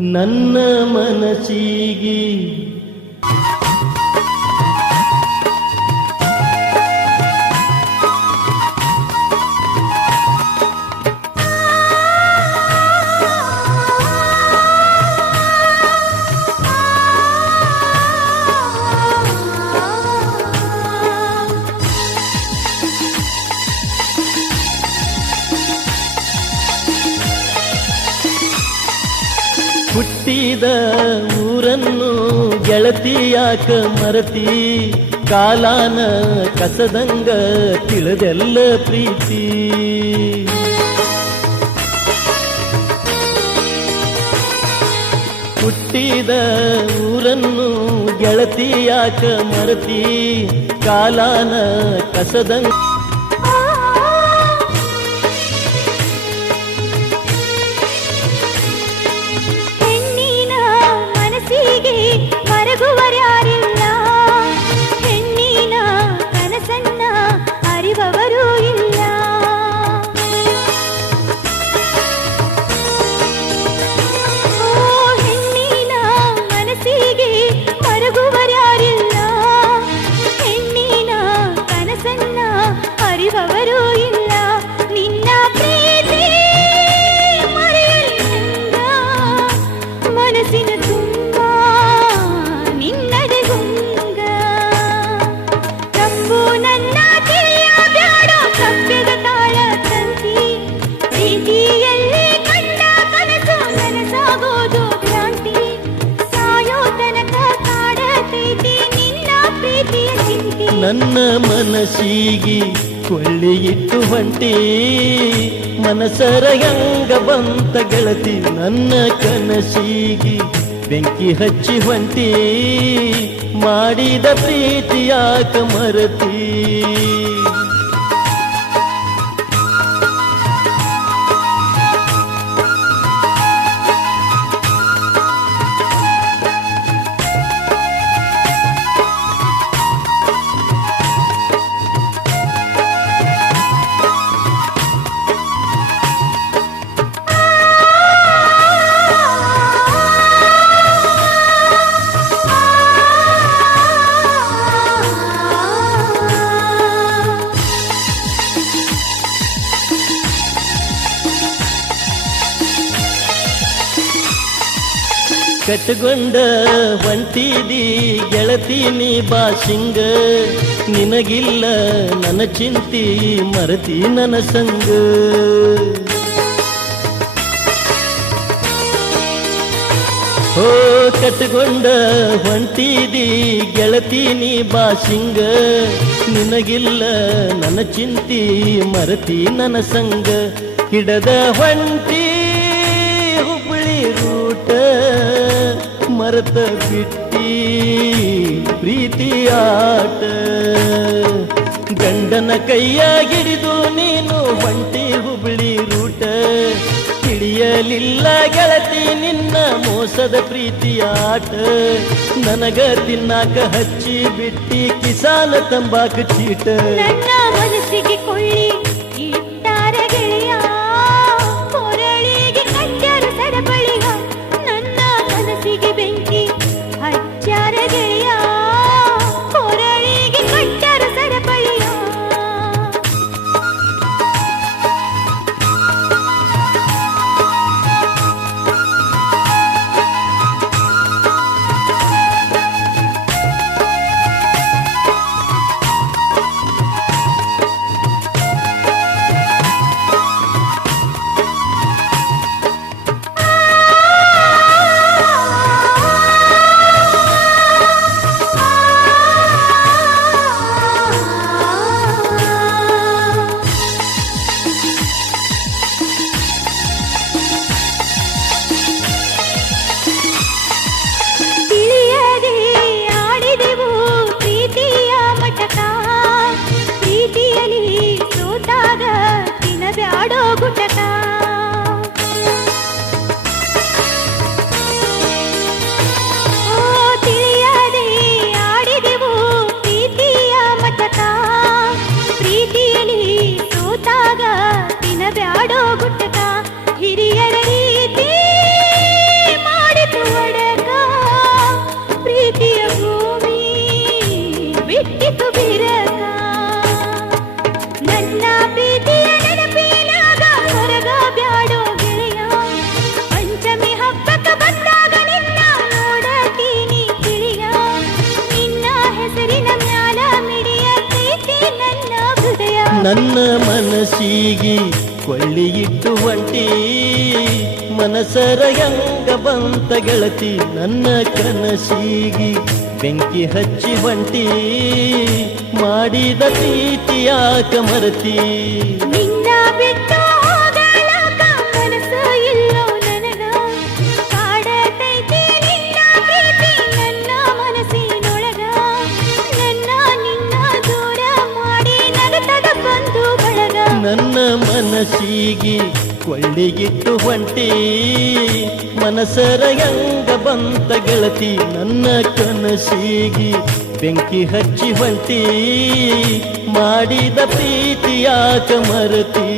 ನನ್ನ ಮನಸ್ಸಿಗೆ ಹುಟ್ಟಿದ ಊರನ್ನು ಗೆಳತಿಯಾಕ ಮರತಿ, ಕಾಲಾನ ಕಸದಂಗ ತಿಳಿದೆಲ್ಲ ಪ್ರೀತಿ. ಹುಟ್ಟಿದ ಊರನ್ನು ಗೆಳತಿಯಾಕ ಮರತಿ, ಕಾಲಾನ ಕಸದಂಗ ಮರಗುವರ್ಯಾರಿಲ್ಲ, ಹೆಣ್ಣಿನ ಕನಸನ್ನ ಅರಿವವರು ಇಲ್ಲ. ಓ ಹೆಣ್ಣಿನ ಮನಸ್ಸಿಗೆ ಮರಗುವರ್ಯಾರಿಲ್ಲ, ಹೆಣ್ಣಿನ ಕನಸನ್ನ ಅರಿವವರು ಇಲ್ಲ. ನಿನ್ನ ಪ್ರೀತಿ ಮರೆಯಲಿಲ್ಲ ಮನಸ್ಸಿನ ನನ್ನ ಮನಸ್ಸಿಗೆ ಕೊಳ್ಳಿ ಇಟ್ಟು ಹೊಂಟಿ, ಮನಸರ ಹೆಂಗ ಬಂತ ಗೆಳತಿ. ನನ್ನ ಕನಸಿಗೆ ಬೆಂಕಿ ಹಚ್ಚಿ ಹೊಂಟಿ, ಮಾಡಿದ ಪ್ರೀತಿಯಾಕ ಮರತಿ. ಕಟ್ಕೊಂಡ ಹೊಂಟಿದಿ ಗೆಳತಿ ನೀ ಬಾಶಿಂಗ, ನಿನಗಿಲ್ಲ ನನ್ನ ಚಿಂತಿ ಮರತಿ ನನ್ನ ಸಂಗ. ಓ ಕಟ್ಕೊಂಡ ಹೊಂಟಿದಿ ಗೆಳತಿ ನೀ ಬಾಶಿಂಗ, ನಿನಗಿಲ್ಲ ನನ್ನ ಚಿಂತಿ ಮರತಿ ನನ್ನ ಸಂಗ. ಹಿಡದ ಹೊಂಟಿ ಹುಬ್ಬಳ್ಳಿ ರೂಟ, ಮರತ ಬಿಟ್ಟಿ ಪ್ರೀತಿ ಆಟ. ಗಂಡನ ಕೈಯಾಗಿಡಿದು ನೀನು ಹೊಂಟಿ ಹುಬ್ಬಳ್ಳಿ ರೂಟ, ಹಿಡಿಯಲಿಲ್ಲ ಗೆಳತಿ ನಿನ್ನ ಮೋಸದ ಪ್ರೀತಿ ಆಟ. ನನಗ ತಿನ್ನಾಕ ಹಚ್ಚಿ ಬಿಟ್ಟಿ ಕಿಸಾನ ತಂಬಾಕ ಚೀಟ. ನನ್ನ ಮನಸ್ಸಿಗೆ ಕೊಳ್ಳಿ ಇಟ್ಟಾರ ಗೆಳೆಯ, ಕೊರಳಿಗೆ ಕಟ್ಟ್ಯಾರ ಸರಪಳಿಯ. ನನ್ನ ಮನಸ್ಸಿಗೆ ಬೆಂಕಿ ಹಚ್ಚಾರ ಗೆಳೆಯ, ಕೊರಳಿಗೆ ಕಟ್ಟ್ಯಾರ ಸರಪಳಿಯ. ನನ್ನ ಮನಸ್ಸಿಗೆ ಕೊಳ್ಳಿ ಇಟ್ಟು ಹೊಂಟಿ ಮನಸರ ಹೆಂಗ ಬಂತ ಗೆಳತಿ ನನ್ನ ಕನಸಿಗೆ ಬೆಂಕಿ ಹಚ್ಚಿ ಹೊಂಟಿ ಮಾಡಿದ ಪ್ರೀತಿ ಯಾಕ ಮರತಿ ನಿನ್ನ ಬಿಟ್ಟು ಹೋಗಲಾಕ ಮನಸ್ಸು ಇಲ್ಲೋ ನನಗ ಕಾಡತೈತಿ ನಿನ್ನ ಪ್ರೀತಿ ನನ್ನ ಮನಸ್ಸಿನೊಳಗ ನನ್ನ ನಿನ್ನ ದೂರ ಮಾಡಿ ನಗತದ ಬಂದು ಬಳಗ ನನ್ನ ಮನಸ್ಸಿಗೆ ಕೊಳ್ಳಿಗಿಟ್ಟು ಹೊಂಟಿ ಮನಸರ ಹೆಂಗ ಬಂತ ಗೆಳತಿ ನನ್ನ ಕನಸಿಗೆ ಬೆಂಕಿ ಹಚ್ಚಿ ಹೊಂಟಿ ಮಾಡಿದ ಪ್ರೀತಿ ಯಾಕ ಮರತಿ